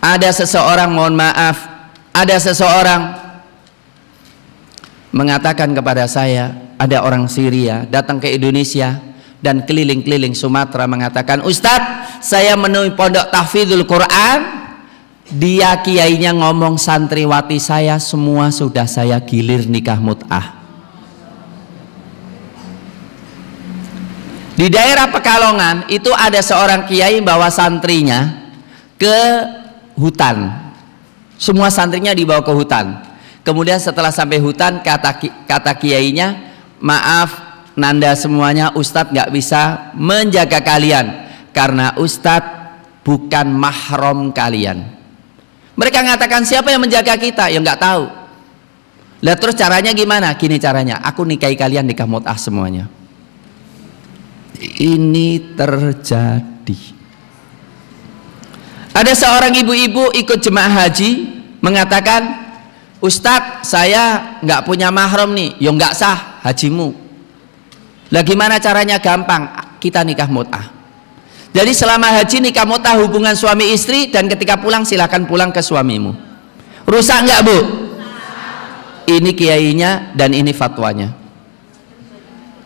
Ada seseorang, mohon maaf, ada seseorang mengatakan kepada saya, ada orang Syria datang ke Indonesia dan keliling-keliling Sumatera mengatakan, Ustadz, saya menemui pondok tahfidzul Quran, dia kiainya ngomong santriwati saya semua sudah saya gilir nikah mut'ah. Di daerah Pekalongan itu ada seorang kiai bawa santrinya ke hutan. Semua santrinya dibawa ke hutan. Kemudian setelah sampai hutan, kata kiainya, maaf nanda semuanya, Ustadz nggak bisa menjaga kalian karena Ustadz bukan mahram kalian. Mereka mengatakan, siapa yang menjaga kita? Ya nggak tahu. Lah terus caranya gimana? Gini caranya, aku nikahi kalian nikah mut'ah semuanya. Ini terjadi. Ada seorang ibu-ibu ikut jemaah haji mengatakan, Ustadz, saya nggak punya mahram nih. Ya nggak sah hajimu. Lah gimana caranya? Gampang, kita nikah mut'ah. Jadi selama haji nikah mut'ah hubungan suami istri, dan ketika pulang silakan pulang ke suamimu. Rusak nggak, Bu? Ini kiainya dan ini fatwanya.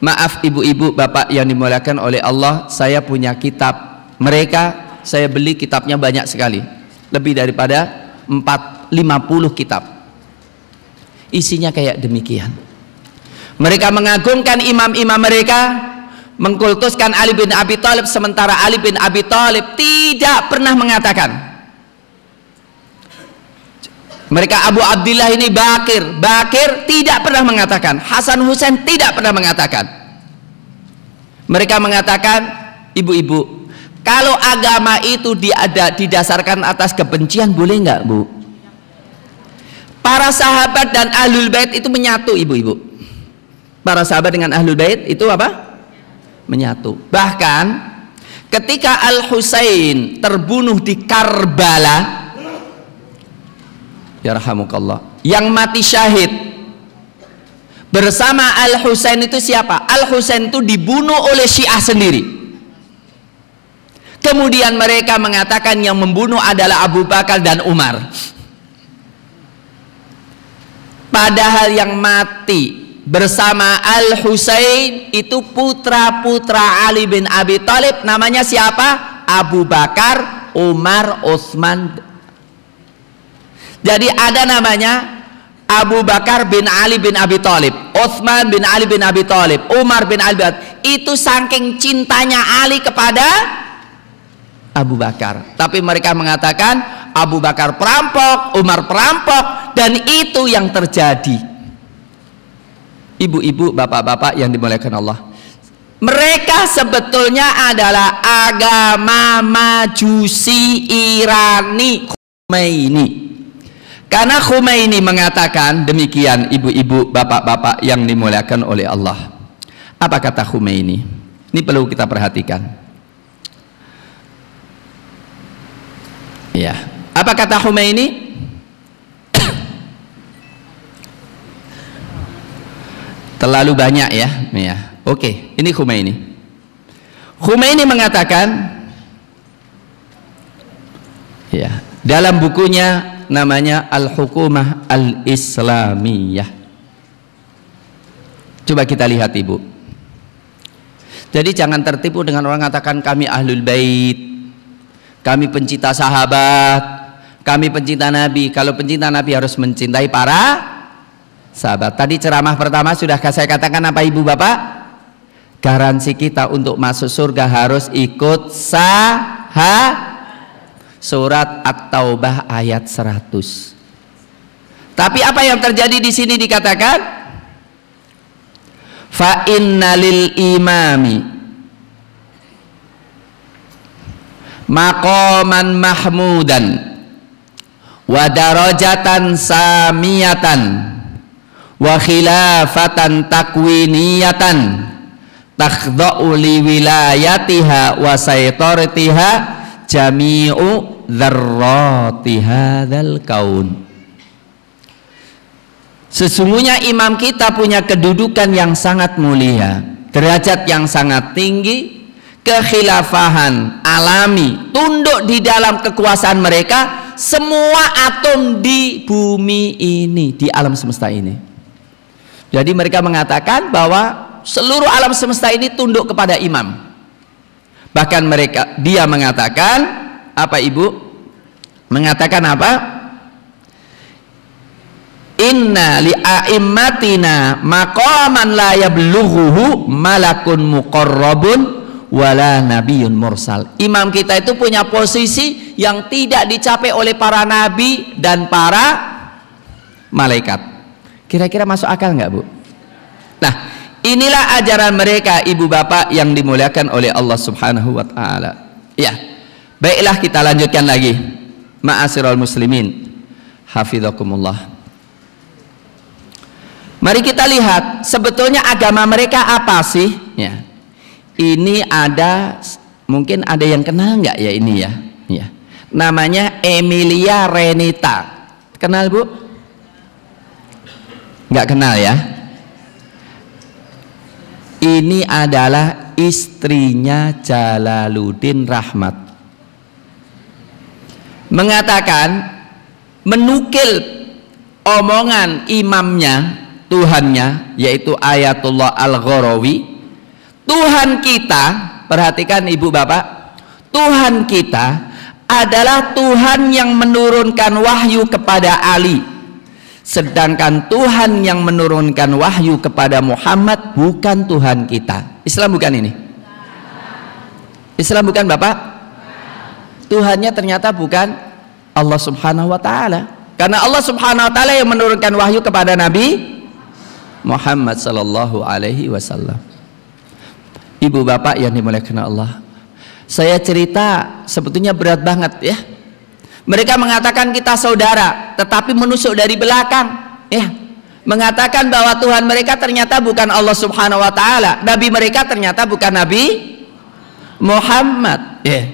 Maaf ibu-ibu, bapak yang dimuliakan oleh Allah, saya punya kitab mereka, saya beli kitabnya banyak sekali, lebih daripada 50 kitab. Isinya kayak demikian. Mereka mengagungkan imam-imam mereka, mengkultuskan Ali bin Abi Thalib, sementara Ali bin Abi Thalib tidak pernah mengatakan. Mereka Abu Abdillah ini Bakir tidak pernah mengatakan. Hasan Husain tidak pernah mengatakan. Mereka mengatakan, ibu-ibu, kalau agama itu didasarkan atas kebencian, boleh nggak, Bu? Para sahabat dan ahlul bait itu menyatu, ibu-ibu. Para sahabat dengan ahlul bait itu apa? Menyatu. Bahkan ketika Al-Husain terbunuh di Karbala, yarhamukallah, yang mati syahid bersama Al-Husain itu siapa? Al-Husain itu dibunuh oleh Syiah sendiri. Kemudian mereka mengatakan yang membunuh adalah Abu Bakar dan Umar. Padahal yang mati bersama Al-Husain itu putra-putra Ali bin Abi Thalib. Namanya siapa? Abu Bakar, Umar, Utsman. Jadi ada namanya Abu Bakar bin Ali bin Abi Thalib, Utsman bin Ali bin Abi Thalib, Umar bin Ali bin Abi Thalib. Itu saking cintanya Ali kepada Abu Bakar. Tapi mereka mengatakan Abu Bakar perampok, Umar perampok, dan itu yang terjadi. Ibu-ibu, bapak-bapak yang dimuliakan Allah, mereka sebetulnya adalah agama Majusi Irani Khomeini. Karena Khomeini mengatakan demikian, ibu-ibu, bapak-bapak yang dimuliakan oleh Allah. Apa kata Khomeini? Ini perlu kita perhatikan. Ya, apa kata Khomeini? Terlalu banyak ya. Oke, ini Khomeini. Khomeini mengatakan, ya, dalam bukunya namanya Al-Hukumah Al-Islamiyah. Coba kita lihat, ibu. Jadi jangan tertipu dengan orang mengatakan kami ahlul bait, kami pencinta sahabat, kami pencinta Nabi. Kalau pencinta Nabi harus mencintai para sahabat. Tadi ceramah pertama sudah saya katakan apa, ibu bapak? Garansi kita untuk masuk surga harus ikut surat At-Taubah ayat 100. Tapi apa yang terjadi di sini dikatakan, fa innalil imami maqaman mahmudan wa darajatan samiyatan wa khilafatan takwiniyatan takhda'u li wilayatiha wa saytaratiha jami'u dzarrati hadzal kaun. Sesungguhnya imam kita punya kedudukan yang sangat mulia, derajat yang sangat tinggi, kekhilafahan alami, tunduk di dalam kekuasaan mereka semua atom di bumi ini, di alam semesta ini. Jadi mereka mengatakan bahwa seluruh alam semesta ini tunduk kepada imam. Bahkan dia mengatakan apa ibu? Mengatakan apa? Inna li'a'immatina maqaman la yablughuhu malakun muqarrabun wala nabiyyun mursal. Imam kita itu punya posisi yang tidak dicapai oleh para nabi dan para malaikat. Kira-kira masuk akal nggak, Bu? Nah, inilah ajaran mereka, ibu bapak yang dimuliakan oleh Allah Subhanahu wa taala. Ya. Baiklah, kita lanjutkan lagi. Ma'asyiral muslimin, hafizakumullah. Mari kita lihat sebetulnya agama mereka apa sih? Ya. Ini ada, mungkin ada yang kenal nggak ya ini ya? Ya. Namanya Emilia Renita. Kenal, Bu? Nggak kenal ya? Ini adalah istrinya Jalaluddin Rahmat. Mengatakan, menukil omongan imamnya, Tuhannya, yaitu Ayatullah Al-Gharawi. Tuhan kita, perhatikan ibu bapak, Tuhan kita adalah Tuhan yang menurunkan wahyu kepada Ali, sedangkan Tuhan yang menurunkan wahyu kepada Muhammad bukan Tuhan kita. Islam bukan ini? Islam bukan, Bapak? Tuhannya ternyata bukan Allah Subhanahu wa taala. Karena Allah Subhanahu wa taala yang menurunkan wahyu kepada Nabi Muhammad sallallahu alaihi wasallam. Ibu bapak yang dimuliakan Allah, saya cerita sebetulnya berat banget ya. Mereka mengatakan kita saudara, tetapi menusuk dari belakang, ya. Mengatakan bahwa Tuhan mereka ternyata bukan Allah Subhanahu wa taala, nabi mereka ternyata bukan Nabi Muhammad, ya.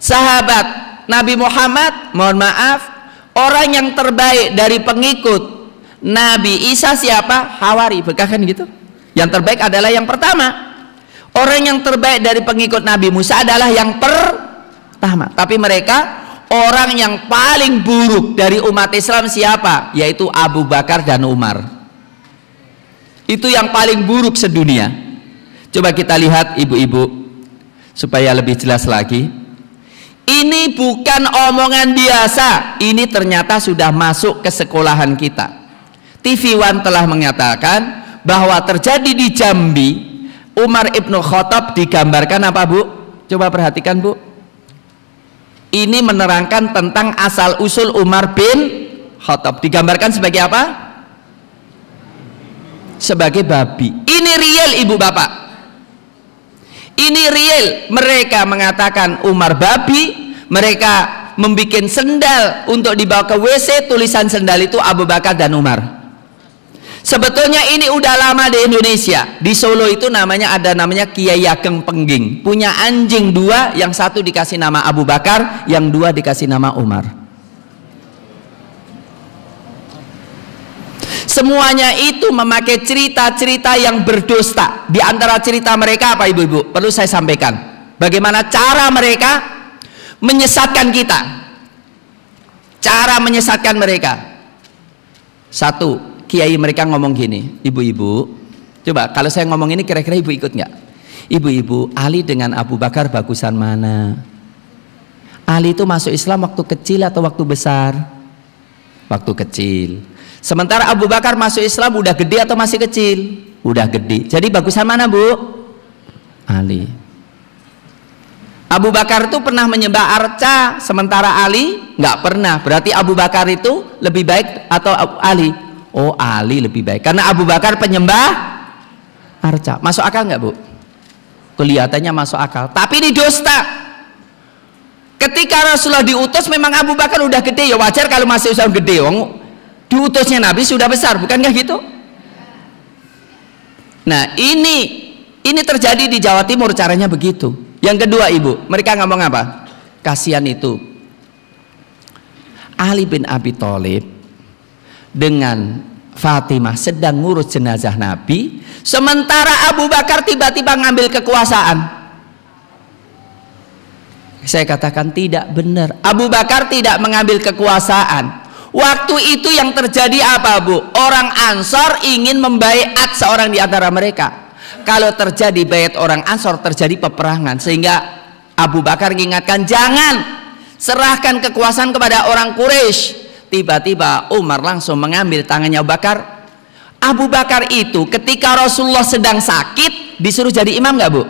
Sahabat Nabi Muhammad, mohon maaf, orang yang terbaik dari pengikut Nabi Isa siapa? Hawari, kan gitu. Yang terbaik adalah yang pertama. Orang yang terbaik dari pengikut Nabi Musa adalah yang pertama. Tapi mereka, orang yang paling buruk dari umat Islam siapa? Yaitu Abu Bakar dan Umar. Itu yang paling buruk sedunia. Coba kita lihat ibu-ibu, supaya lebih jelas lagi. Ini bukan omongan biasa. Ini ternyata sudah masuk ke sekolahan kita. TV One telah mengatakan bahwa terjadi di Jambi, Umar ibnu Khattab digambarkan apa, Bu? Coba perhatikan, Bu. Ini menerangkan tentang asal usul Umar bin Khattab. Digambarkan sebagai apa? Sebagai babi. Ini real, ibu bapak. Ini real. Mereka mengatakan Umar babi. Mereka membuat sendal untuk dibawa ke WC. Tulisan sendal itu Abu Bakar dan Umar. Sebetulnya ini udah lama di Indonesia. Di Solo itu ada namanya Kiai Ageng Pengging. Punya anjing dua, yang satu dikasih nama Abu Bakar, yang dua dikasih nama Umar. Semuanya itu memakai cerita-cerita yang berdusta. Di antara cerita mereka apa, ibu-ibu? Perlu saya sampaikan. Bagaimana cara mereka menyesatkan kita. Cara menyesatkan mereka. Satu, kiai mereka ngomong gini, ibu-ibu, coba kalau saya ngomong ini kira-kira ibu ikut nggak? Ibu-ibu, Ali dengan Abu Bakar bagusan mana? Ali itu masuk Islam waktu kecil atau waktu besar? Waktu kecil. Sementara Abu Bakar masuk Islam udah gede atau masih kecil? Udah gede. Jadi bagusan mana, Bu? Ali. Abu Bakar itu pernah menyembah arca, sementara Ali nggak pernah. Berarti Abu Bakar itu lebih baik atau Ali? Oh, Ali lebih baik karena Abu Bakar penyembah arca. Masuk akal nggak, Bu? Kelihatannya masuk akal, tapi ini dusta. Ketika Rasulullah diutus, memang Abu Bakar udah gede, ya wajar kalau masih usia gede. Diutusnya Nabi sudah besar, bukankah gitu? Nah, ini terjadi di Jawa Timur, caranya begitu. Yang kedua, ibu, mereka ngomong apa? Kasihan itu Ali bin Abi Thalib dengan Fatimah sedang ngurus jenazah Nabi, sementara Abu Bakar tiba-tiba ngambil kekuasaan. Saya katakan tidak benar. Abu Bakar tidak mengambil kekuasaan. Waktu itu yang terjadi apa, Bu? Orang Ansor ingin membaiat seorang di antara mereka. Kalau terjadi baiat orang Ansor, terjadi peperangan. Sehingga Abu Bakar mengingatkan, jangan serahkan kekuasaan kepada orang Quraisy. Tiba-tiba Umar langsung mengambil tangannya Abu Bakar. Abu Bakar itu ketika Rasulullah sedang sakit disuruh jadi imam nggak, Bu?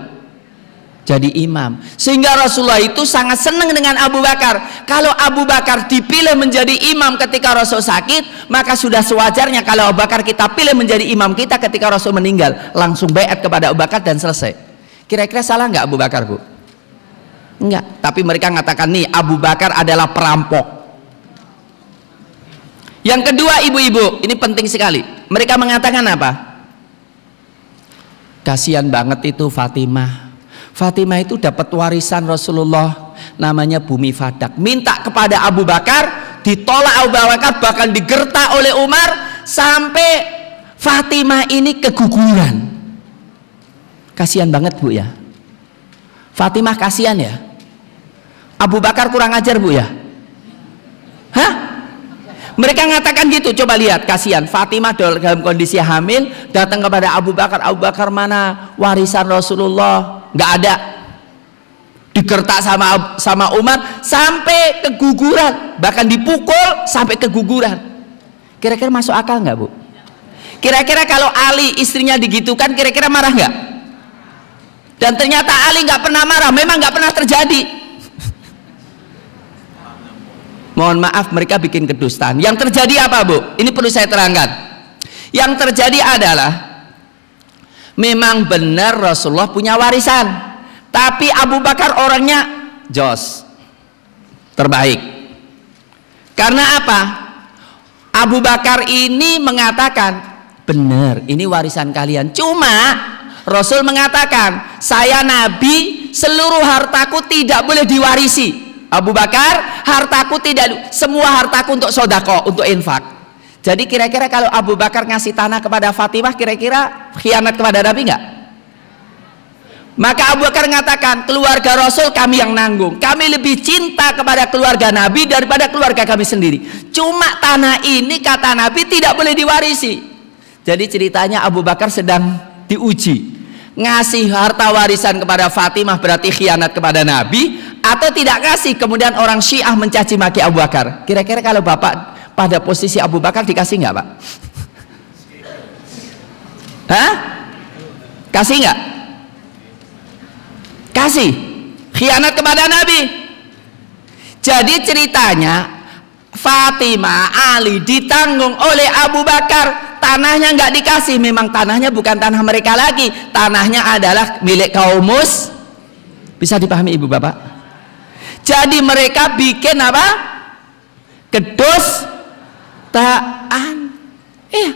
Jadi imam. Sehingga Rasulullah itu sangat senang dengan Abu Bakar. Kalau Abu Bakar dipilih menjadi imam ketika Rasul sakit, maka sudah sewajarnya kalau Abu Bakar kita pilih menjadi imam kita ketika Rasul meninggal, langsung baiat kepada Abu Bakar dan selesai. Kira-kira salah nggak Abu Bakar, Bu? Enggak. Tapi mereka mengatakan nih Abu Bakar adalah perampok. Yang kedua, ibu-ibu, ini penting sekali. Mereka mengatakan apa? Kasihan banget itu Fatimah. Fatimah itu dapat warisan Rasulullah, namanya bumi Fadak. Minta kepada Abu Bakar, ditolak Abu Bakar, bahkan digertak oleh Umar, sampai Fatimah ini keguguran. Kasihan banget, Bu, ya. Fatimah kasihan ya. Abu Bakar kurang ajar, Bu, ya. Hah? Mereka mengatakan gitu. Coba lihat, kasihan Fatimah dalam kondisi hamil, datang kepada Abu Bakar. Abu Bakar, mana warisan Rasulullah? Nggak ada. Digertak sama Umar sampai keguguran, bahkan dipukul sampai keguguran. Kira-kira masuk akal nggak, Bu? Kira-kira kalau Ali istrinya digitukan, kira-kira marah nggak? Dan ternyata Ali nggak pernah marah, memang nggak pernah terjadi. Mohon maaf, mereka bikin kedustaan. Yang terjadi apa, Bu? Ini perlu saya terangkan. Yang terjadi adalah memang benar Rasulullah punya warisan, tapi Abu Bakar orangnya jos, terbaik. Karena apa? Abu Bakar ini mengatakan, benar, ini warisan kalian. Cuma Rasul mengatakan, saya Nabi, seluruh hartaku tidak boleh diwarisi. Abu Bakar, hartaku tidak, semua hartaku untuk sodako, untuk infak. Jadi kira-kira kalau Abu Bakar ngasih tanah kepada Fatimah, kira-kira khianat kepada Nabi nggak? Maka Abu Bakar mengatakan, keluarga Rasul kami yang nanggung. Kami lebih cinta kepada keluarga Nabi daripada keluarga kami sendiri. Cuma tanah ini, kata Nabi, tidak boleh diwarisi. Jadi ceritanya Abu Bakar sedang diuji. Ngasih harta warisan kepada Fatimah berarti khianat kepada Nabi, atau tidak kasih, kemudian orang Syiah mencaci maki Abu Bakar. Kira-kira kalau Bapak pada posisi Abu Bakar dikasih nggak, Pak? Hah? Kasih nggak? Kasih. Khianat kepada Nabi. Jadi ceritanya Fatimah, Ali ditanggung oleh Abu Bakar. Tanahnya nggak dikasih, memang tanahnya bukan tanah mereka lagi, tanahnya adalah milik kaum Bisa dipahami Ibu Bapak? Jadi mereka bikin apa? Kedustaan. Iya.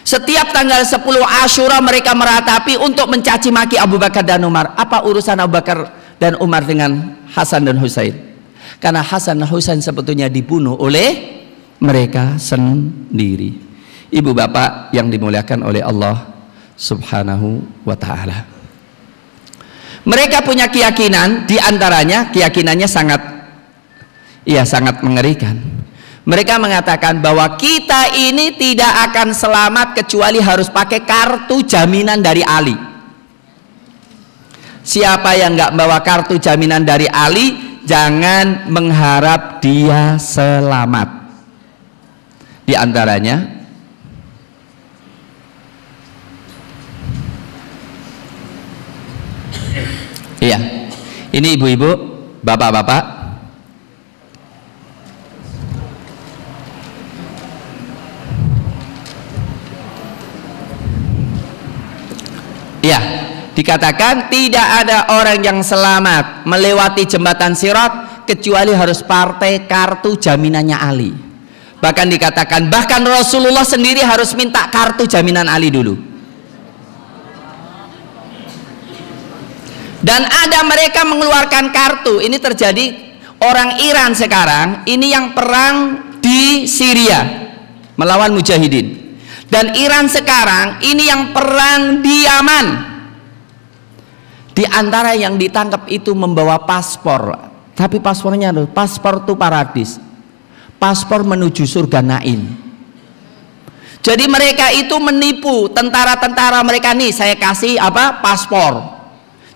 Setiap tanggal 10 Asyura mereka meratapi untuk mencaci maki Abu Bakar dan Umar. Apa urusan Abu Bakar dan Umar dengan Hasan dan Husain? Karena Hasan dan Husain sebetulnya dibunuh oleh mereka sendiri. Ibu bapak yang dimuliakan oleh Allah Subhanahu wa ta'ala, mereka punya keyakinan, diantaranya keyakinannya sangat mengerikan. Mereka mengatakan bahwa kita ini tidak akan selamat kecuali harus pakai kartu jaminan dari Ali. Siapa yang nggak bawa kartu jaminan dari Ali, jangan mengharap dia selamat. Di antaranya iya, ini ibu-ibu, bapak-bapak, iya, dikatakan tidak ada orang yang selamat melewati jembatan Sirat kecuali harus partai kartu jaminannya Ali. Bahkan dikatakan, bahkan Rasulullah sendiri harus minta kartu jaminan Ali dulu. Dan ada mereka mengeluarkan kartu. Ini terjadi orang Iran sekarang, ini yang perang di Syria melawan mujahidin. Dan Iran sekarang ini yang perang di Yaman. Di antara yang ditangkap itu membawa paspor Tapi paspornya loh, paspor itu paradis, paspor menuju surga Naim. Jadi mereka itu menipu tentara-tentara mereka. Nih saya kasih apa, paspor.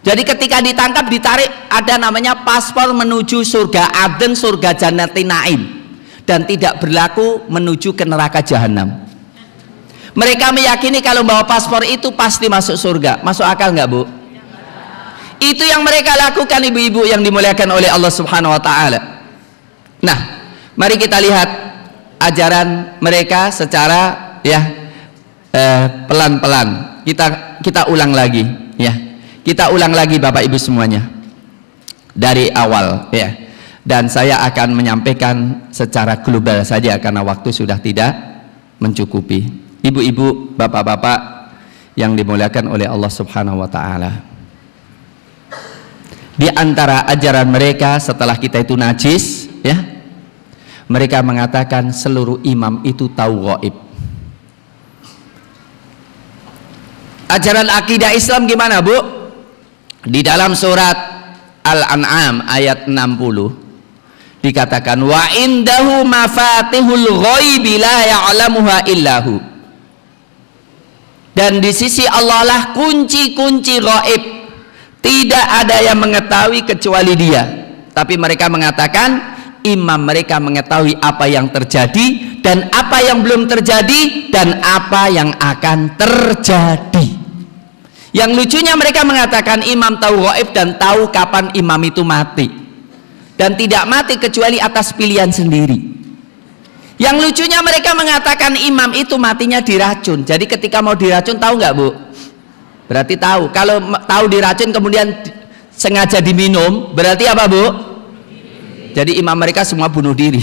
Jadi ketika ditangkap, ditarik, ada namanya paspor menuju surga Aden, surga Jannatin Naim, dan tidak berlaku menuju ke neraka Jahanam. Mereka meyakini kalau bawa paspor itu pasti masuk surga. Masuk akal nggak, Bu? Itu yang mereka lakukan, ibu-ibu yang dimuliakan oleh Allah Subhanahu wa taala. Nah, mari kita lihat ajaran mereka secara pelan-pelan. Kita ulang lagi, ya. Kita ulang lagi Bapak Ibu semuanya dari awal, ya. Dan saya akan menyampaikan secara global saja karena waktu sudah tidak mencukupi. Ibu-ibu, bapak-bapak yang dimuliakan oleh Allah Subhanahu wa taala. Di antara ajaran mereka setelah kita itu najis, ya. Mereka mengatakan seluruh imam itu tahu gaib. Ajaran akidah Islam gimana, Bu? Di dalam surat Al-An'am ayat 60 dikatakan wa indahu mafatihul ghaibi la ya'lamuha illahu. Dan di sisi Allah lah kunci-kunci gaib, tidak ada yang mengetahui kecuali Dia. Tapi mereka mengatakan imam mereka mengetahui apa yang terjadi dan apa yang belum terjadi dan apa yang akan terjadi. Yang lucunya mereka mengatakan imam tahu gaib dan tahu kapan imam itu mati, dan tidak mati kecuali atas pilihan sendiri. Yang lucunya mereka mengatakan imam itu matinya diracun. Jadi ketika mau diracun, tahu nggak, Bu? Berarti tahu. Kalau tahu diracun kemudian sengaja diminum, berarti apa, Bu? Jadi imam mereka semua bunuh diri.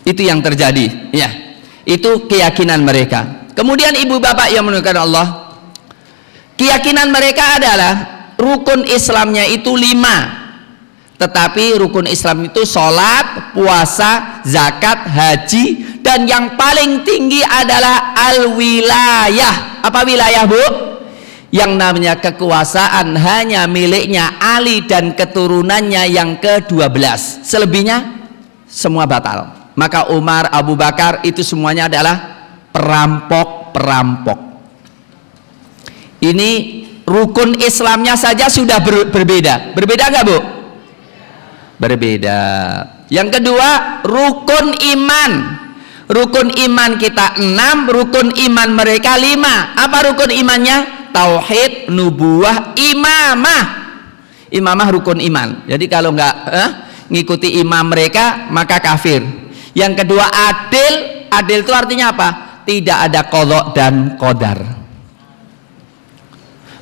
Itu yang terjadi, ya. Itu keyakinan mereka. Kemudian ibu bapak yang memuliakan Allah, keyakinan mereka adalah rukun Islamnya itu 5. Tetapi rukun Islam itu sholat, puasa, zakat, haji, dan yang paling tinggi adalah al-wilayah. Apa wilayah, Bu? Yang namanya kekuasaan hanya miliknya Ali dan keturunannya yang ke-12. Selebihnya semua batal. Maka Umar, Abu Bakar itu semuanya adalah perampok-perampok. Ini rukun Islamnya saja sudah berbeda. Berbeda nggak, Bu? Berbeda. Yang kedua, rukun iman. Rukun iman kita 6, rukun iman mereka 5. Apa rukun imannya? Tauhid, nubuwah, imamah. Imamah rukun iman. Jadi kalau nggak ngikuti imam mereka maka kafir. Yang kedua, adil. Adil itu artinya apa? Tidak ada qadha dan qadar.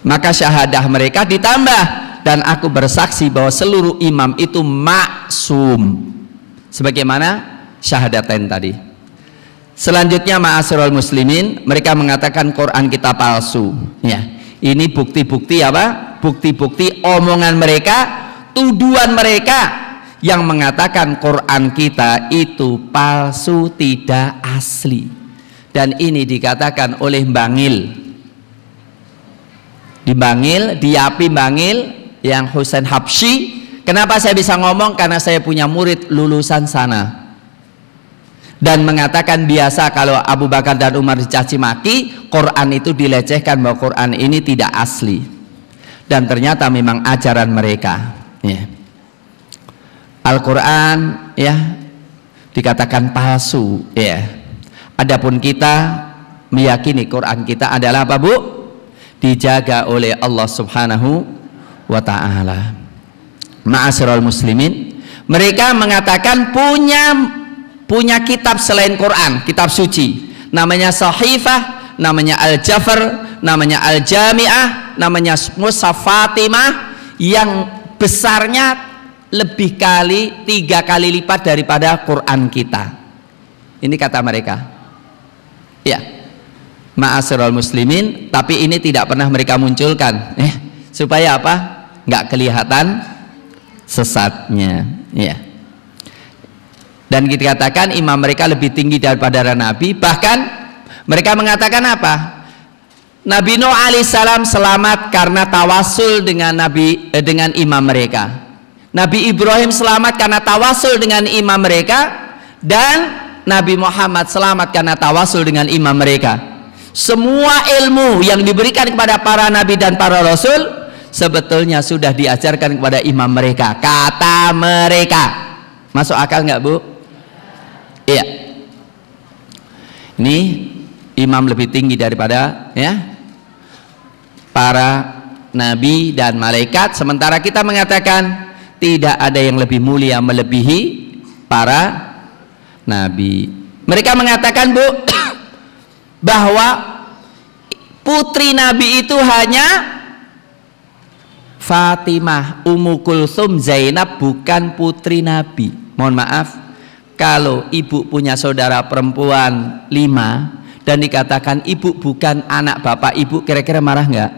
Maka syahadah mereka ditambah. Dan aku bersaksi bahwa seluruh imam itu maksum, sebagaimana syahadatain tadi. Selanjutnya ma'asyiral muslimin, mereka mengatakan Quran kita palsu. Ya, ini bukti-bukti apa? Bukti-bukti omongan mereka, tuduhan mereka yang mengatakan Quran kita itu palsu, tidak asli. Dan ini dikatakan oleh Bangil. Di Bangil, di Yapi Bangil, yang Husain Habsyi. Kenapa saya bisa ngomong? Karena saya punya murid lulusan sana. Dan mengatakan biasa kalau Abu Bakar dan Umar dicaci maki, Quran itu dilecehkan bahwa Quran ini tidak asli. Dan ternyata memang ajaran mereka. Ya. Al-Quran ya dikatakan palsu. Ya. Adapun kita meyakini Quran kita adalah apa, Bu? Dijaga oleh Allah Subhanahu wa ta'ala. Ma'asyiral muslimin, mereka mengatakan punya kitab selain Quran, kitab suci, namanya Sahifah, namanya Al-Jafar, namanya Al-Jami'ah, namanya Mushaf Fatimah, yang besarnya lebih 3 kali lipat daripada Quran kita. Ini kata mereka. Ya, ma'asyiral muslimin, tapi ini tidak pernah mereka munculkan, supaya apa? Nggak kelihatan sesatnya, ya. Dan dikatakan imam mereka lebih tinggi daripada Nabi. Bahkan mereka mengatakan apa? Nabi Nuh alaihissalam selamat karena tawasul dengan imam mereka. Nabi Ibrahim selamat karena tawasul dengan imam mereka, dan Nabi Muhammad selamat karena tawasul dengan imam mereka. Semua ilmu yang diberikan kepada para nabi dan para rasul sebetulnya sudah diajarkan kepada imam mereka, kata mereka. Masuk akal nggak, Bu? Iya. Ini imam lebih tinggi daripada ya para nabi dan malaikat, sementara kita mengatakan tidak ada yang lebih mulia melebihi para nabi. Mereka mengatakan, Bu, bahwa putri nabi itu hanya Fatimah, Ummu Kulsum, Zainab, bukan putri nabi. Mohon maaf, kalau ibu punya saudara perempuan 5 dan dikatakan ibu bukan anak bapak ibu, kira-kira marah nggak?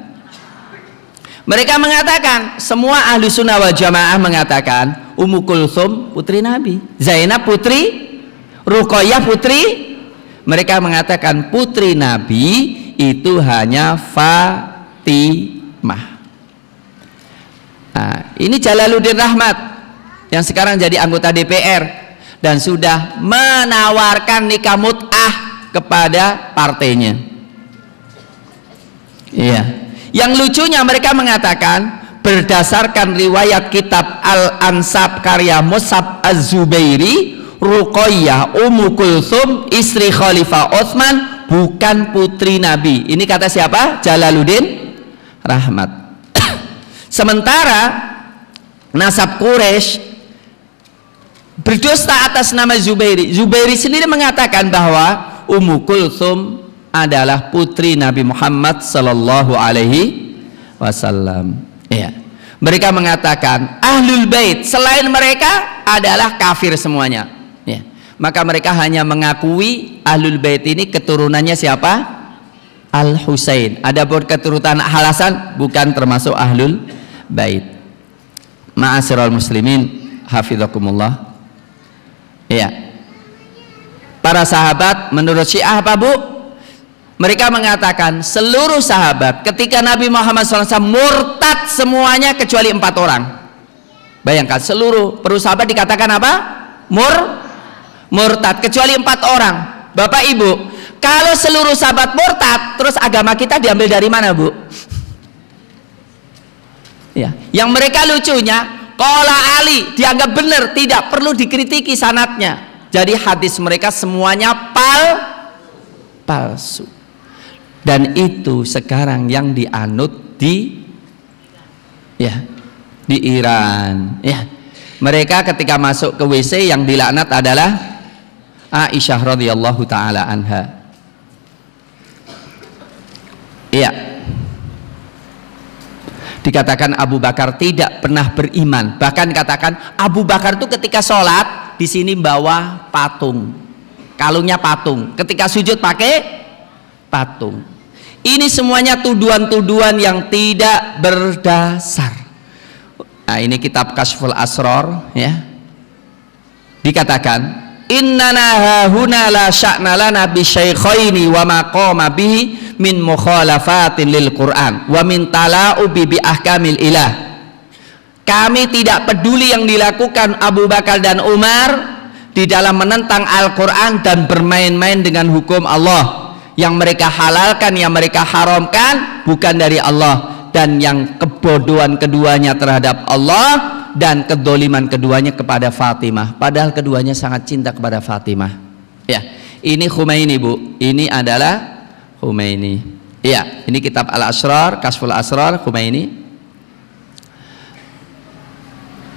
Mereka mengatakan, semua ahli sunnah wal jamaah mengatakan Ummu Kulsum putri Nabi, Zainab putri, Ruqayyah putri. Mereka mengatakan putri Nabi itu hanya Fatimah. Nah, ini Jalaluddin Rahmat yang sekarang jadi anggota DPR dan sudah menawarkan nikah mut'ah kepada partainya. Iya. Yang lucunya mereka mengatakan berdasarkan riwayat kitab Al-Ansab karya Mus'ab Az-Zubairi, Ruqayyah Ummu Kulsum istri Khalifah Utsman bukan putri Nabi. Ini kata siapa? Jalaluddin Rahmat. Sementara nasab Quraisy berdusta atas nama Zubairi. Zubairi sendiri mengatakan bahwa Ummu Kulsum adalah putri Nabi Muhammad sallallahu alaihi wasallam. Ya. Mereka mengatakan Ahlul Bait selain mereka adalah kafir semuanya. Ya. Maka mereka hanya mengakui Ahlul Bait ini keturunannya siapa? Al-Husain. Adapun keturunan Al-Hasan bukan termasuk Ahlul Bait. Ma'asyiral muslimin, hafizakumullah. Ya. Para sahabat menurut Syiah apa, Bu? Mereka mengatakan seluruh sahabat ketika Nabi Muhammad SAW murtad semuanya kecuali 4 orang. Bayangkan, seluruh para sahabat dikatakan apa? Murtad kecuali 4 orang. Bapak Ibu, kalau seluruh sahabat murtad, terus agama kita diambil dari mana, Bu? Ya, yang mereka lucunya, qala Ali dianggap benar, tidak perlu dikritiki sanadnya. Jadi hadis mereka semuanya palsu. Dan itu sekarang yang dianut di Iran. Ya. Mereka ketika masuk ke WC yang dilaknat adalah Aisyah radhiyallahu taala anha. Iya. Dikatakan Abu Bakar tidak pernah beriman. Bahkan katakan Abu Bakar itu ketika sholat di sini bawa patung, kalungnya patung. Ketika sujud pakai patung. Ini semuanya tuduhan-tuduhan yang tidak berdasar. Nah, ini kitab Kashful Asrar, ya. Dikatakan, innana huna la sya'na lana bi syaikhaini wa ma qama bihi min mukhalafatin lil Qur'an wa min tala'ubi bi ahkamil ilah. Kami tidak peduli yang dilakukan Abu Bakar dan Umar di dalam menentang Al-Quran dan bermain-main dengan hukum Allah. Yang mereka halalkan, yang mereka haramkan bukan dari Allah, dan yang kebodohan keduanya terhadap Allah dan kedoliman keduanya kepada Fatimah, padahal keduanya sangat cinta kepada Fatimah. Ya, ini Khomeini, Bu. Ini adalah Khomeini. Ya, ini kitab Al-Asrar, Kashful Asrar, Khomeini.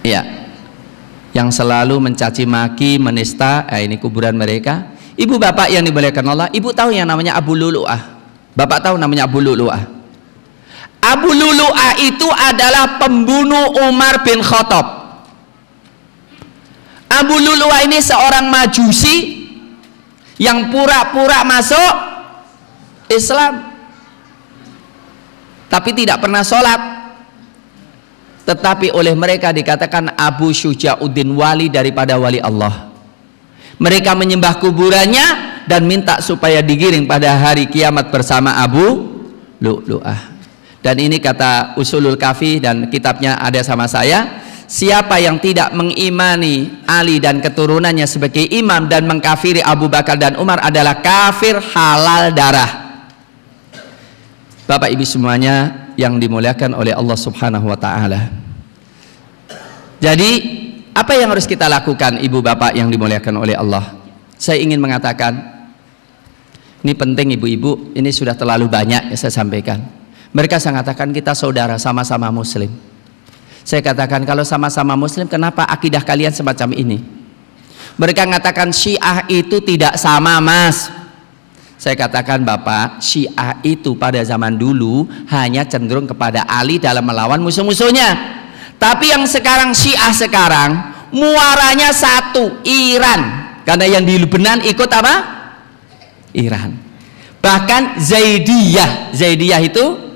Ya, yang selalu mencaci maki, menista. Ini kuburan mereka. Ibu bapak yang dimuliakan Allah, ibu tahu yang namanya Abu Lu'lu'ah? Bapak tahu namanya Abu Lu'lu'ah? Abu Lu'lu'ah itu adalah pembunuh Umar bin Khattab. Abu Lu'lu'ah ini seorang majusi yang pura-pura masuk Islam, tapi tidak pernah sholat. Tetapi oleh mereka dikatakan Abu Syuja'uddin, wali daripada wali Allah. Mereka menyembah kuburannya dan minta supaya digiring pada hari kiamat bersama Abu Lu'lu'ah. Dan ini kata Usulul Kafi dan kitabnya ada sama saya siapa yang tidak mengimani Ali dan keturunannya sebagai imam dan mengkafiri Abu Bakar dan Umar adalah kafir halal darah. Bapak Ibu semuanya yang dimuliakan oleh Allah Subhanahu wa taala. Jadi, apa yang harus kita lakukan Ibu Bapak yang dimuliakan oleh Allah? Saya ingin mengatakan, ini penting ibu-ibu, ini sudah terlalu banyak yang saya sampaikan. Mereka mengatakan kita saudara, sama-sama muslim. Saya katakan kalau sama-sama muslim, kenapa akidah kalian semacam ini? Mereka mengatakan Syiah itu tidak sama, Mas. Saya katakan Bapak, Syiah itu pada zaman dulu hanya cenderung kepada Ali dalam melawan musuh-musuhnya. Tapi yang sekarang Syiah sekarang muaranya satu, Iran. Karena yang di Lebanon ikut apa? Iran. Bahkan Zaidiyah itu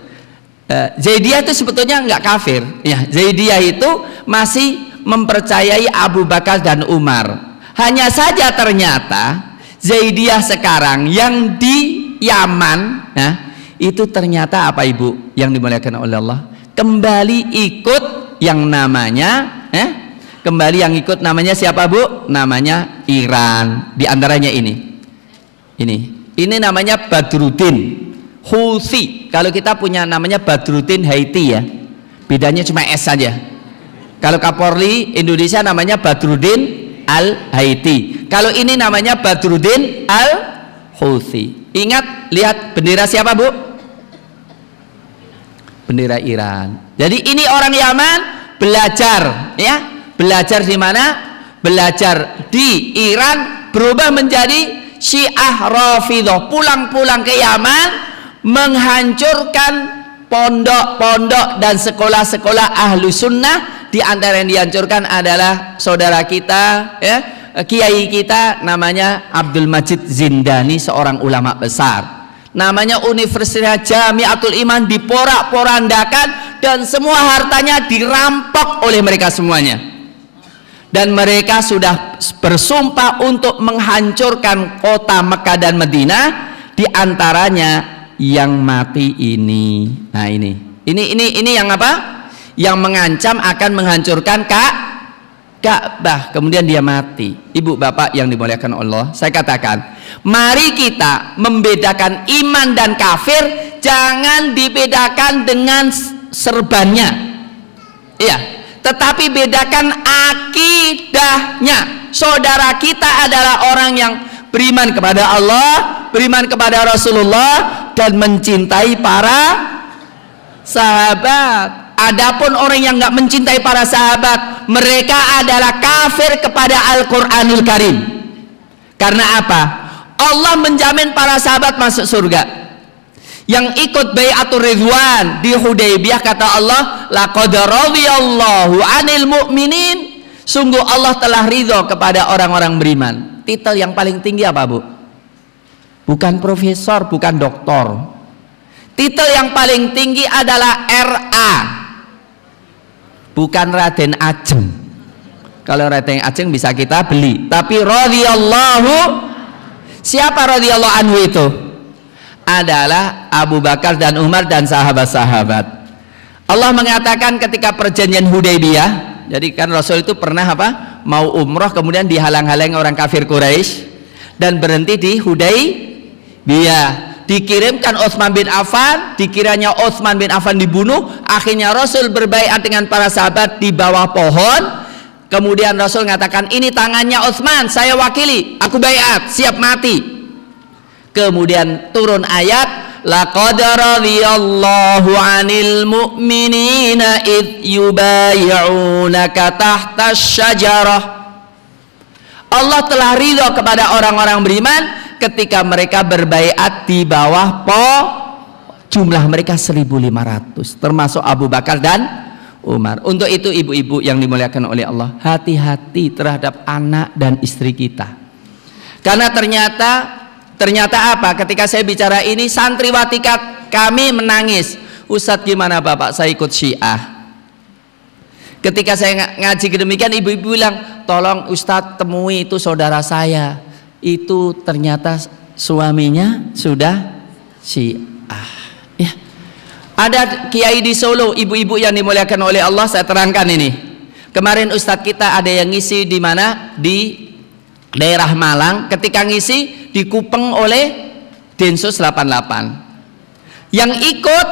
Zaidiyah itu sebetulnya nggak kafir, ya. Zaidiyah itu masih mempercayai Abu Bakar dan Umar. Hanya saja ternyata Zaidiyah sekarang yang di Yaman, ya, itu ternyata apa Ibu yang dimuliakan oleh Allah? Kembali ikut yang namanya, kembali yang ikut namanya siapa Bu? Namanya Iran. Di antaranya ini namanya Badruddin Houthi. Kalau kita punya namanya Badruddin Haiti, ya, bedanya cuma S saja. Kalau Kapolri Indonesia namanya Badruddin Al-Haiti. Kalau ini namanya Badruddin Al-Houthi. Ingat, lihat bendera siapa Bu? Bendera Iran. Jadi ini orang Yaman belajar, ya, belajar di mana? Belajar di Iran, berubah menjadi Syiah Rafidhah. Pulang-pulang ke Yaman, menghancurkan pondok-pondok dan sekolah-sekolah ahlu sunnah. Di antara yang dihancurkan adalah saudara kita, ya, kiai kita namanya Abdul Majid Zindani, seorang ulama besar. Namanya Universitas Jamiatul Iman diporak-porandakan dan semua hartanya dirampok oleh mereka semuanya. Dan mereka sudah bersumpah untuk menghancurkan kota Mekah dan Madinah. Di antaranya yang mati ini. Nah, ini yang apa? Yang mengancam akan menghancurkan Ka'bah. Kemudian dia mati. Ibu bapak yang dimuliakan Allah, saya katakan, mari kita membedakan iman dan kafir, jangan dibedakan dengan serbannya. Iya, tetapi bedakan akidahnya. Saudara kita adalah orang yang beriman kepada Allah, beriman kepada Rasulullah, dan mencintai para sahabat. Adapun orang yang nggak mencintai para sahabat, mereka adalah kafir kepada Al-Quranul Karim. Karena apa? Allah menjamin para sahabat masuk surga. Yang ikut Bai'atul Ridwan di Hudaybiyah, kata Allah, laqad radhiyallahu 'anil mu'minin. Sungguh Allah telah ridho kepada orang-orang beriman. Titel yang paling tinggi apa Bu? Bukan profesor, bukan doktor. Titel yang paling tinggi adalah RA, bukan Raden Ajeng. Kalau Raden Ajeng bisa kita beli, tapi radhiyallahu, siapa radhiyallahu anhu itu? Adalah Abu Bakar dan Umar dan sahabat-sahabat. Allah mengatakan ketika perjanjian Hudaybiyah, jadi kan Rasul itu pernah apa? Mau umroh, kemudian dihalang-halangi orang kafir Quraisy dan berhenti di Hudaybiyah. Dikirimkan Utsman bin Affan, dikiranya Utsman bin Affan dibunuh. Akhirnya Rasul berbaiat dengan para sahabat di bawah pohon. Kemudian Rasul mengatakan, ini tangannya Utsman, saya wakili, aku baiat, siap mati. Kemudian turun ayat, laqad radhiyallahu 'anil mu'minina id yubay'unaka tahta syajarah. Allah telah ridho kepada orang-orang beriman ketika mereka berbaiat di bawah jumlah mereka 1.500, termasuk Abu Bakar dan Umar. Untuk itu ibu-ibu yang dimuliakan oleh Allah, hati-hati terhadap anak dan istri kita. Karena ternyata apa? Ketika saya bicara ini, santriwati kami menangis. Ustadz, gimana Bapak? Saya ikut Syiah. Ketika saya ngaji demikian, ibu-ibu bilang, tolong Ustadz temui itu saudara saya. Itu ternyata suaminya sudah Syiah. Ya. Ada kiai di Solo, ibu-ibu yang dimuliakan oleh Allah, saya terangkan ini. Kemarin ustadz kita ada yang ngisi di mana? Di daerah Malang. Ketika ngisi dikupeng oleh Densus 88. Yang ikut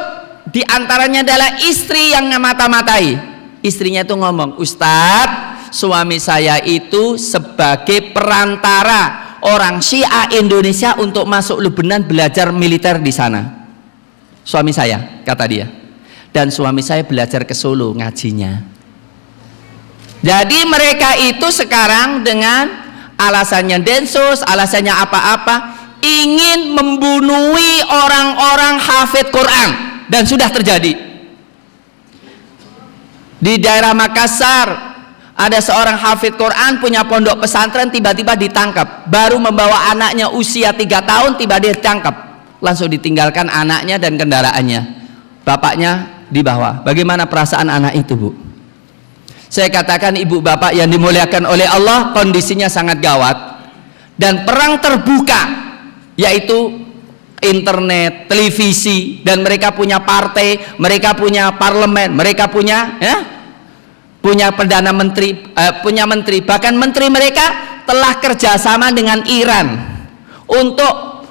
diantaranya adalah istri yang mata-matai. Istrinya itu ngomong, Ustadz, suami saya itu sebagai perantara orang Syiah Indonesia untuk masuk Lebanon belajar militer di sana. Suami saya, kata dia. Dan suami saya belajar ke Solo ngajinya. Jadi mereka itu sekarang dengan alasannya Densus, alasannya apa-apa, ingin membunuhi orang-orang hafid Quran. Dan sudah terjadi. Di daerah Makassar ada seorang hafid Quran punya pondok pesantren, tiba-tiba ditangkap. Baru membawa anaknya usia 3 tahun, tiba-tiba ditangkap. Langsung ditinggalkan anaknya dan kendaraannya. Bapaknya dibawa. Bagaimana perasaan anak itu, Bu? Saya katakan ibu bapak yang dimuliakan oleh Allah, kondisinya sangat gawat. Dan perang terbuka, yaitu internet, televisi, dan mereka punya partai, mereka punya parlemen, mereka punya punya perdana menteri, punya menteri, bahkan menteri mereka telah kerjasama dengan Iran untuk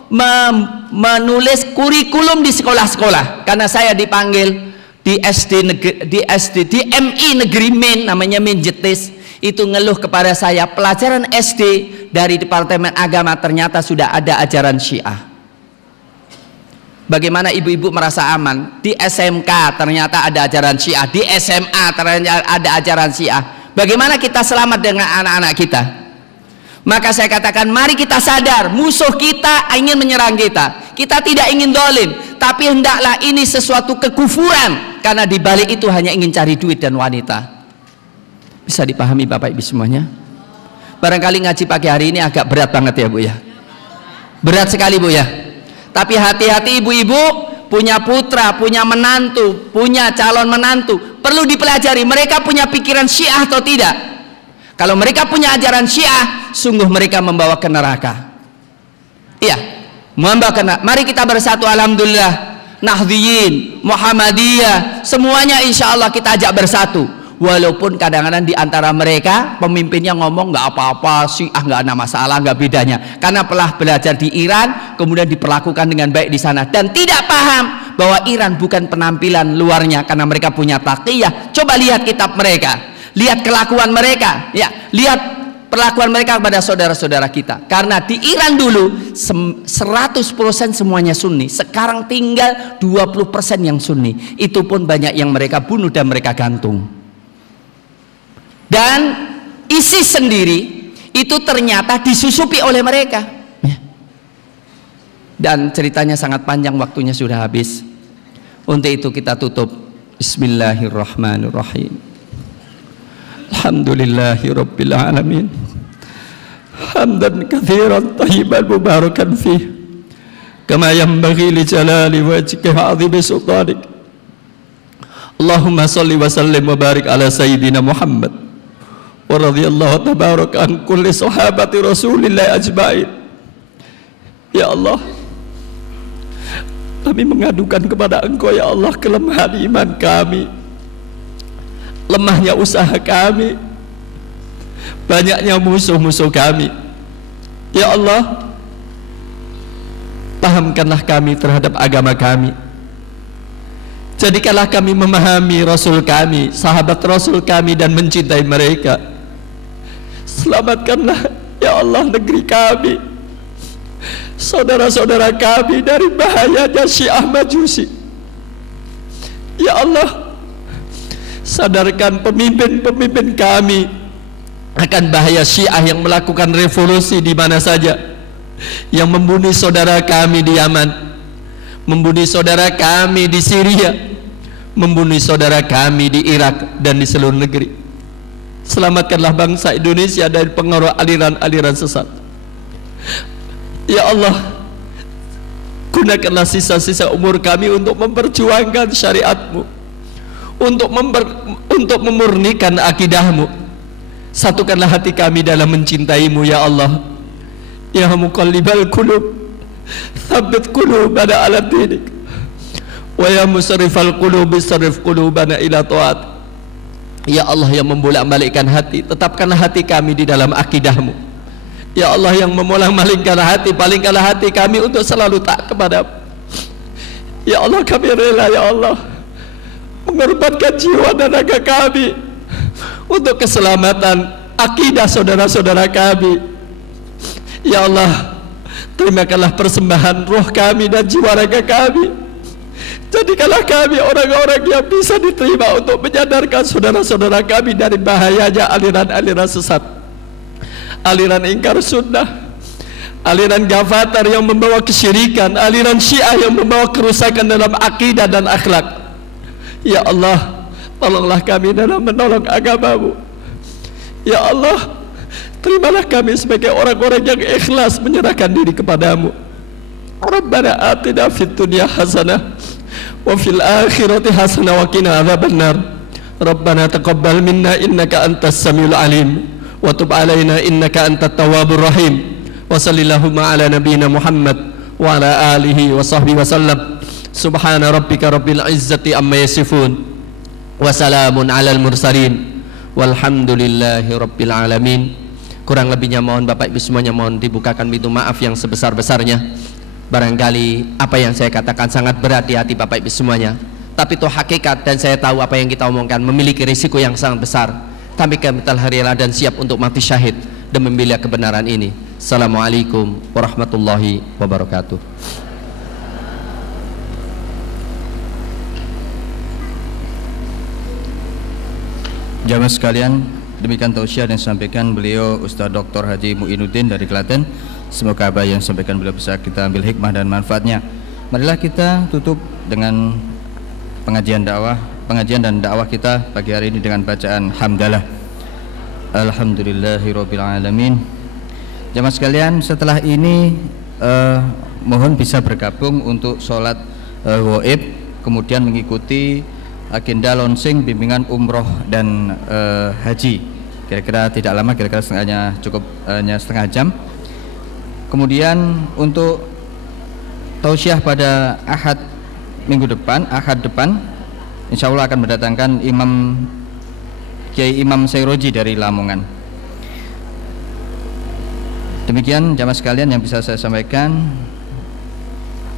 menulis kurikulum di sekolah-sekolah. Karena saya dipanggil di di MI Negeri Min, namanya Min Jetis, itu ngeluh kepada saya, pelajaran SD dari Departemen Agama ternyata sudah ada ajaran Syiah. Bagaimana ibu-ibu merasa aman? Di SMK ternyata ada ajaran Syiah, di SMA ternyata ada ajaran Syiah. Bagaimana kita selamat dengan anak-anak kita? Maka saya katakan, mari kita sadar, musuh kita ingin menyerang kita. Kita tidak ingin dolim, tapi hendaklah ini sesuatu kekufuran, karena di balik itu hanya ingin cari duit dan wanita. Bisa dipahami Bapak Ibu semuanya? Barangkali ngaji pagi hari ini agak berat banget ya Bu ya. Berat sekali Bu ya. Tapi hati-hati ibu-ibu, punya putra, punya menantu, punya calon menantu, perlu dipelajari mereka punya pikiran Syiah atau tidak. Kalau mereka punya ajaran Syiah, sungguh mereka membawa ke neraka. Iya, membawa ke neraka. Mari kita bersatu, alhamdulillah. Nahdliyin, Muhammadiyah, semuanya insya Allah kita ajak bersatu. Walaupun kadang-kadang di antara mereka pemimpinnya ngomong nggak apa-apa, Syiah nggak ada masalah, nggak bedanya. Karena telah belajar di Iran, kemudian diperlakukan dengan baik di sana dan tidak paham bahwa Iran bukan penampilan luarnya, karena mereka punya taqiyah. Coba lihat kitab mereka, lihat kelakuan mereka, ya, lihat perlakuan mereka kepada saudara-saudara kita. Karena di Iran dulu 100% semuanya Sunni, sekarang tinggal 20% yang Sunni. Itu pun banyak yang mereka bunuh dan mereka gantung. Dan ISIS sendiri itu ternyata disusupi oleh mereka. Dan ceritanya sangat panjang, waktunya sudah habis. Untuk itu kita tutup. Bismillahirrahmanirrahim. Alhamdulillahirabbil alamin. Hamdan katsiran thayyiban mubarakan fih. Kama yanbaghi li jalali wajhika wa 'azimi sultanik. Allahumma shalli wa sallim wa barik ala sayyidina Muhammad. Wa radhiyallahu tabaraka an kulli sahabati Rasulillah ajma'in. Ya Allah, kami mengadukan kepada Engkau ya Allah kelemahan iman kami, lemahnya usaha kami, banyaknya musuh-musuh kami. Ya Allah, pahamkanlah kami terhadap agama kami. Jadikanlah kami memahami Rasul kami, sahabat Rasul kami, dan mencintai mereka. Selamatkanlah ya Allah negeri kami, saudara-saudara kami dari bahayanya Syiah Majusi. Ya Allah, sadarkan pemimpin-pemimpin kami akan bahaya Syiah yang melakukan revolusi di mana saja, yang membunuh saudara kami di Yaman, membunuh saudara kami di Syria, membunuh saudara kami di Irak dan di seluruh negeri. Selamatkanlah bangsa Indonesia dari pengaruh aliran-aliran sesat. Ya Allah, gunakanlah sisa-sisa umur kami untuk memperjuangkan syariat-Mu, untuk memurnikan akidah-Mu. Satukanlah hati kami dalam mencintai-Mu ya Allah. Ya muqallibal qulub, tsabbit qulubana ala dinik. Wa ya musarrifal qulubi sarrif qulubana ila ta'at. Ya Allah yang membolak-balikkan hati, tetapkanlah hati kami di dalam akidahmu. Ya Allah yang membolak-balikkan hati, palingkanlah hati kami untuk selalu taat kepadamu. Ya Allah, kami rela ya Allah mengorbankan jiwa dan raga kami untuk keselamatan akidah saudara-saudara kami. Ya Allah, terimakanlah persembahan roh kami dan jiwa raga kami. Jadikanlah kami orang-orang yang bisa diterima untuk menyadarkan saudara-saudara kami dari bahayanya aliran-aliran sesat, aliran ingkar sunnah, aliran Ghafatar yang membawa kesyirikan, aliran Syiah yang membawa kerusakan dalam akidah dan akhlak. Ya Allah, tolonglah kami dalam menolong agamamu. Ya Allah, terimalah kami sebagai orang-orang yang ikhlas menyerahkan diri kepadamu. Rabbana atina fid dunya hasanah wa fil akhirati hasanah wa qina adzabannar. Rabbana taqabbal minna innaka antas samiul alim wa tub alaina innaka antat tawwabur rahim. Wa sallallahu ala nabiyyina Muhammad wa ala alihi wa sahbihi wasallam. Subhana rabbika rabbil izzati amma yasifun wa salamun alal mursalin walhamdulillahi rabbil alamin. Kurang lebihnya mohon Bapak Ibu semuanya mohon dibukakan pintu maaf yang sebesar-besarnya. Barangkali apa yang saya katakan sangat berat di hati Bapak Ibu semuanya, tapi itu hakikat dan saya tahu apa yang kita omongkan memiliki risiko yang sangat besar. Tapi kami telah rela dan siap untuk mati syahid dan membela kebenaran ini. Assalamualaikum warahmatullahi wabarakatuh. Jamaah sekalian, demikian tausiah yang disampaikan beliau Ustaz Dr. Haji Muinuddin dari Klaten. Semoga apa yang disampaikan beliau bisa kita ambil hikmah dan manfaatnya. Marilah kita tutup dengan pengajian dan dakwah kita pagi hari ini dengan bacaan hamdalah. Alhamdulillahirabbil alamin. Jamaah sekalian, setelah ini mohon bisa bergabung untuk sholat ghaib, kemudian mengikuti agenda launching bimbingan umroh dan haji. Kira-kira tidak lama, kira-kira hanya setengah jam. Kemudian untuk tausiah pada Ahad depan, insya Allah akan mendatangkan Kiai Imam Sairoji dari Lamongan. Demikian jamaah sekalian yang bisa saya sampaikan.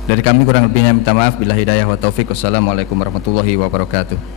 Dari kami kurang lebihnya minta maaf. Billahi hidayah wa taufik. Wassalamualaikum warahmatullahi wabarakatuh.